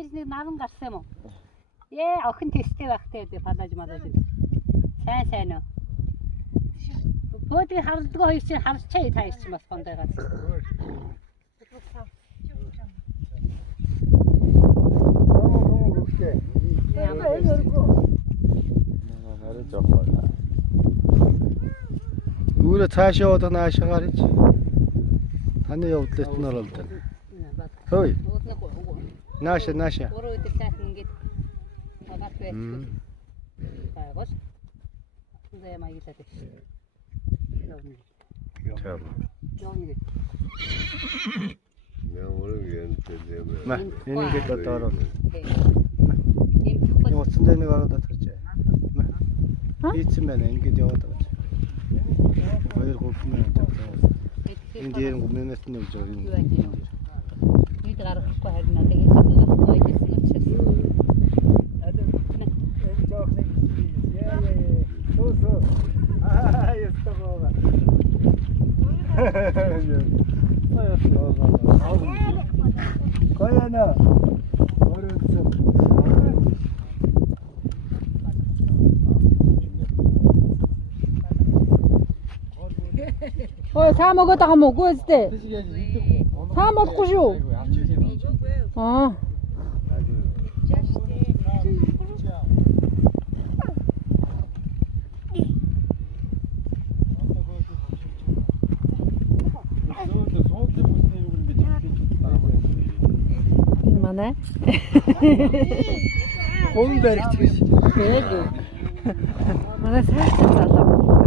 дээр нэг наран гарсан юм уу? Охин тестэй байхтай дээ палаж малаж. Сайн уу. Бөөдгийг харддаг хоёр чинь харчаа та ирчих бас гондойгоос. Үүрэ цаашаа яваад наашаа гарч. Таны явдлаас нь оролт. Хөөе. Нааша. Өөрөө өдөр цаасан ингээд багт байж. Байгаас. Зэ маягтай дээ. Явна. Ма, энийг одоо ороо. Ийм утсан дээр нэг ороод татчих. Хийцэн байна. Ингээд яваад байгаа. 2-3 минут. Энд дээр 3 минут нь явж байгаа юм. Нэг гарахгүй харин надад ингэ гарахгүй байсан учраас. Энэ жоох нэг. Суу. Ястагова. Кояна. Та 먹었다 가면 먹고 했을 때. 다 먹고 쉬어. 아. 이만해? Хом баригч гэж. 그래도. манай 살짝 달라.